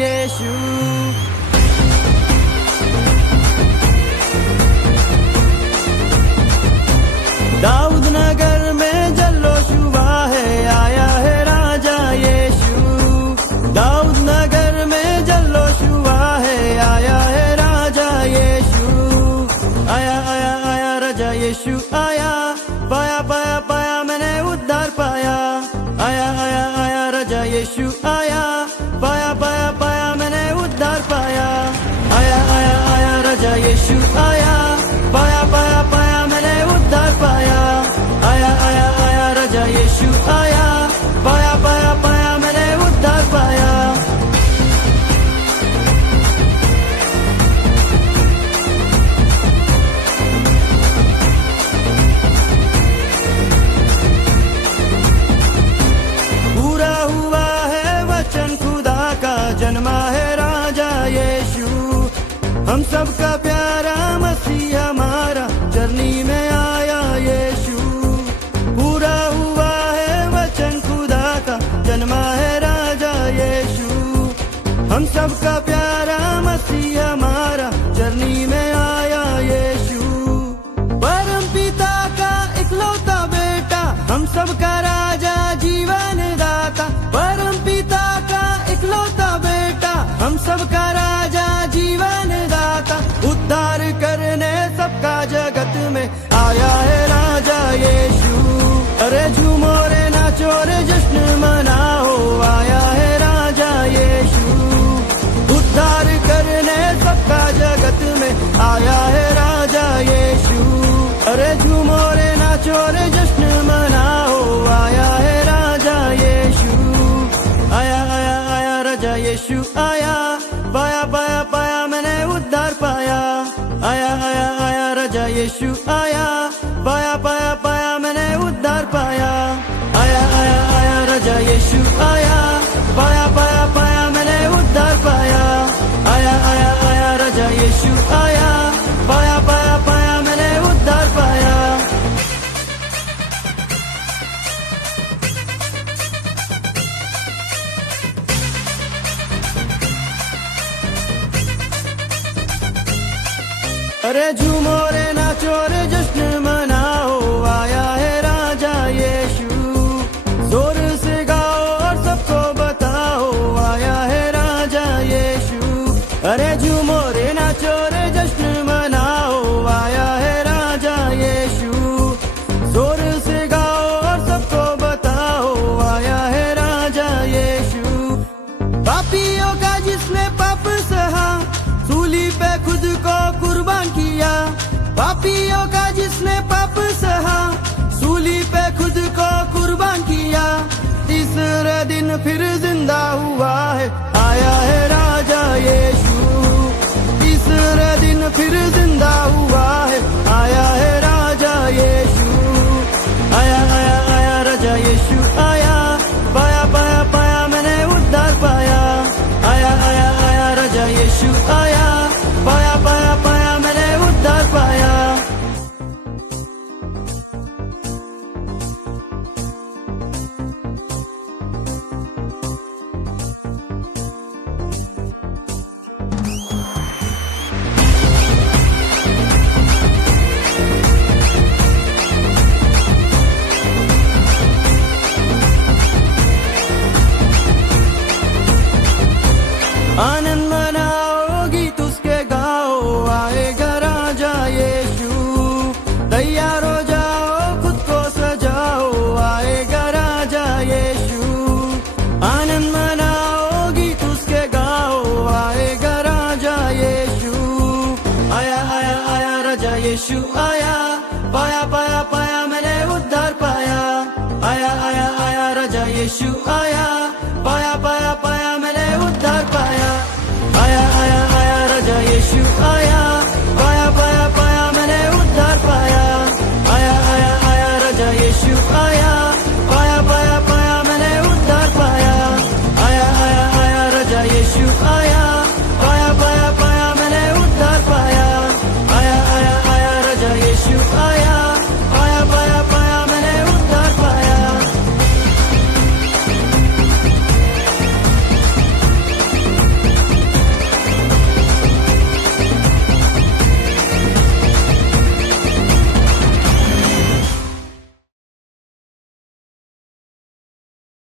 यीशु। दाऊद नगर में जल्लोश हुआ है, आया है राजा यीशु। दाऊद नगर में जल्लोश हुआ है, आया है राजा यीशु। आया आया आया राजा यीशु आया, पाया पाया पाया मैंने उद्धार पाया। आया आया आया राजा यीशु आया, पाया पाया पाया मैंने उद्धार पाया। आया आया आया राजा यीशु आया, पाया पाया पाया मैंने उद्धार पाया। आया आया आया राजा यीशु आया, पाया पाया पाया मैंने उद्धार पाया। पूरा हुआ है वचन खुदा का, जन्मा है राजा यीशु। हम सबका प्यारा मसीह हमारा जर्नी में आया यीशु। पूरा हुआ है वचन खुदा का, जन्मा है राजा यीशु। हम सबका प्यारा मसीह हमारा जर्नी में आया यीशु। परम पिता का इकलौता बेटा, हम सबका राजा जीवन दाता। परम पिता का इकलौता बेटा, हम सबका राजा जीवन दाता। उद्धार करने सबका जगत में आया है राजा यीशु। अरे झूमो रे नाचो रे जश्न मनाओ, आया है राजा यीशु। उद्धार करने सबका जगत में आया है राजा यीशु। अरे झूमो रे नाचो रे जश्न मनाओ, आया है राजा यीशु। आया आया आया राजा यीशु आया, पाया पाया पाया मैंने उद्धार पाया। आया आया आया राजा यीशु आया, पाया पाया पाया मैंने उद्धार पाया। आया आया आया राजा यीशु आया, पाया पाया पाया मैंने उद्धार पाया। आया आया आया राजा यीशु आया, पाया पाया पाया मैंने उद्धार पाया। अरे झूमो रे नाचो रे जश्न मनाओ, आया है राजा यीशु। जोर से गाओ और सबको बताओ, आया है राजा यीशु। अरे झूमो रे नाचो रे जश्न मनाओ, आया है राजा यीशु। जोर से गाओ और सबको बताओ, आया है राजा यीशु। पापियों का जिसने पाप सहा, सूली पे खुद को कुर्बान किया। पापियों का जिसने पाप सहा, सूली पे खुद को कुर्बान किया। तीसरे दिन फिर जिंदा हुआ है, आया है राजा यीशु। तीसरे दिन फिर जिंदा हुआ है, आया है राजा यीशु। आया आया आया राजा यीशु आया, पाया पाया पाया मैंने उद्धार पाया। आया आया आया राजा यीशु आया, पाया पाया पाया मैंने उद्धार पाया। आनंद मनाओ गीत उसके गाओ, आएगा राजा यीशु। तैयार हो जाओ खुद को सजाओ, आएगा राजा यीशु। आनंद मनाओ गीत उसके गाओ, आएगा राजा यीशु। आया आया आया राजा यीशु